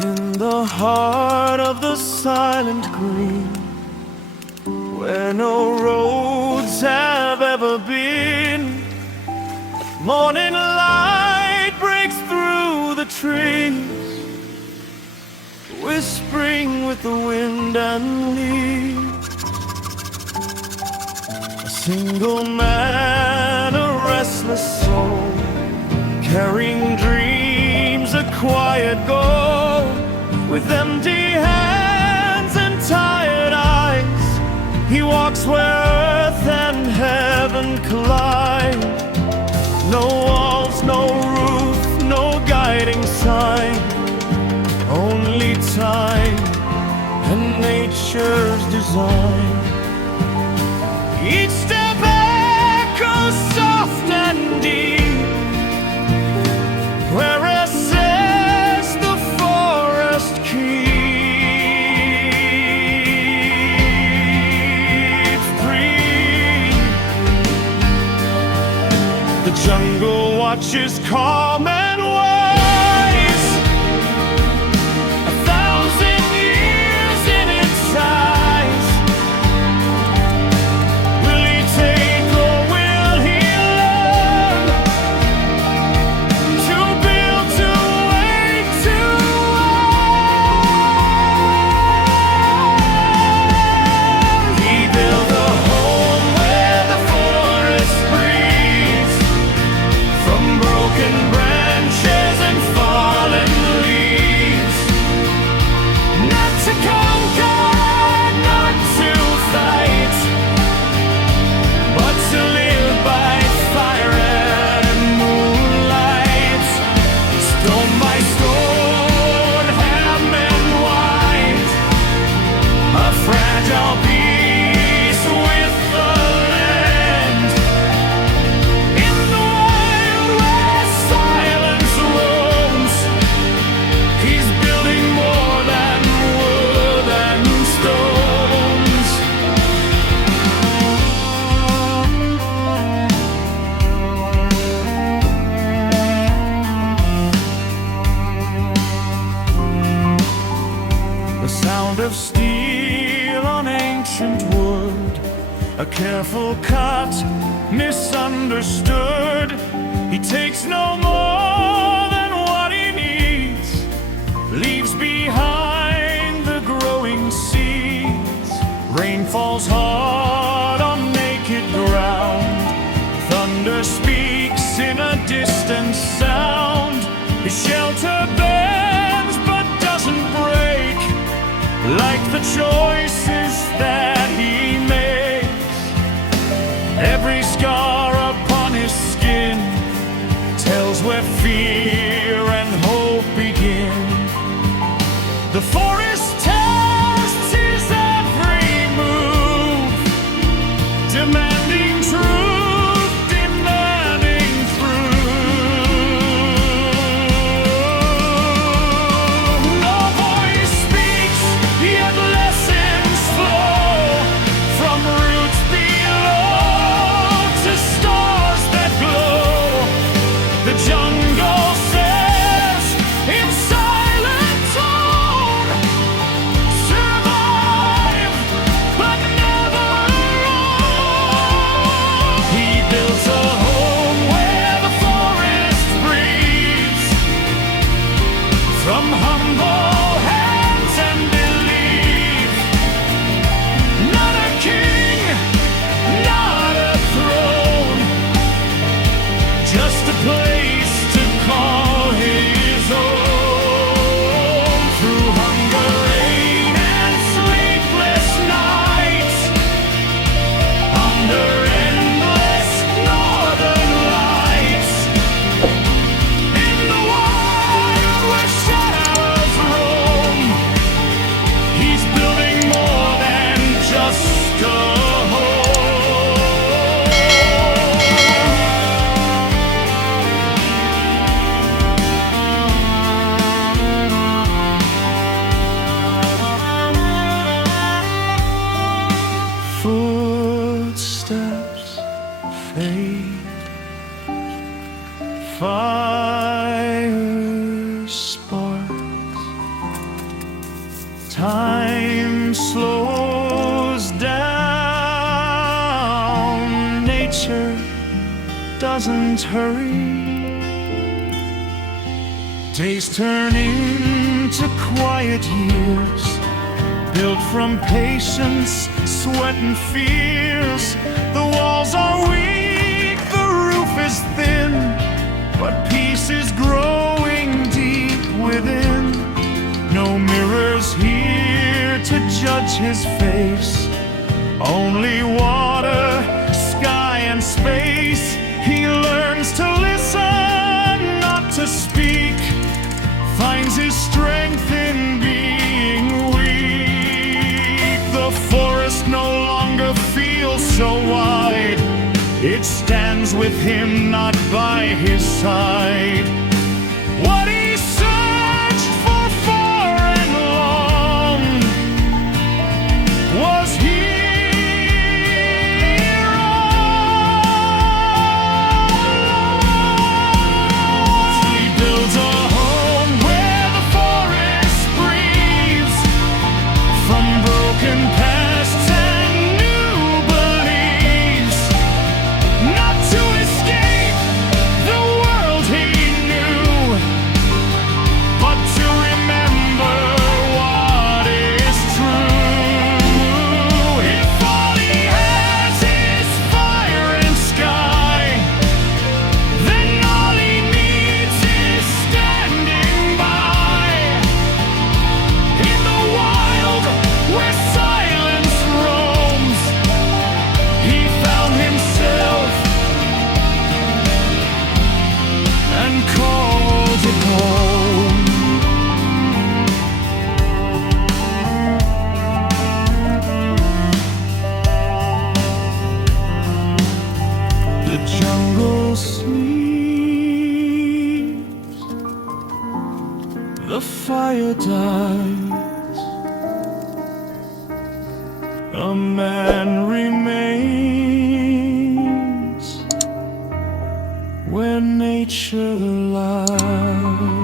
In the heart of the silent green, where no roads have ever been, morning light breaks through the trees, whispering with the wind and leaves. A single man, a restless soul, carrying dreams, a quiet goal. With empty hands and tired eyes, he walks where earth and heaven collide. No walls, no roof, no guiding sign, only time and nature's design. Each step echoes soft and deep, where says the forest keeps free. The jungle watches calm and wise, 1,000 years in its eyes. Will he take or will he learn to build, to wait, to earn? He built a home where the forest breathes, from broken branches and fallen leaves. Not to conquer, not to fight, but to live by fire and moonlight. Stone by stone, hand and wide, a fragile peace with the land. In the wild where silence roams, he's building more than wood and stones. The sound of steel on ancient wood, a careful cut, misunderstood. He takes no more than what he needs, leaves behind the growing seeds. Rain falls hard on naked ground, thunder speaks in a distant sound. His shelter bends but doesn't break, like the choices that he makes. Every scar upon his skin tells where fear and hope begin. The forest tests his every move, demanding truth, demanding truth. No voice speaks, yet lessons flow from roots below to stars that glow. The jungle says in silent tone, survive, but never alone. He builds a home where the forest breathes, from humble hands and belief. Not a king, not a throne, just a place to call his own. Through hunger, rain, and sleepless nights, under endless northern lights, in the wild where shadows roam, time slows down, nature doesn't hurry. Days turn into quiet years, built from patience, sweat and fears. The walls are weak, the roof is thin, but peace is growing deep within. No mirrors here to judge his face, only water, sky and space. He learns to listen, not to speak, finds his strength in being weak. The forest no longer feels so wide, it stands with him, not by his side. What he searched for far and long was here all. He builds a home where the forest breathes, from broken pasts and new beliefs, not to escape the world he knew, but to remember what is true. If all he has is fire and sky, then all he needs is standing by. In the wild where silence roams, he found himself and called it home. The jungle sleeps, the fire dies, a man remains where nature lies.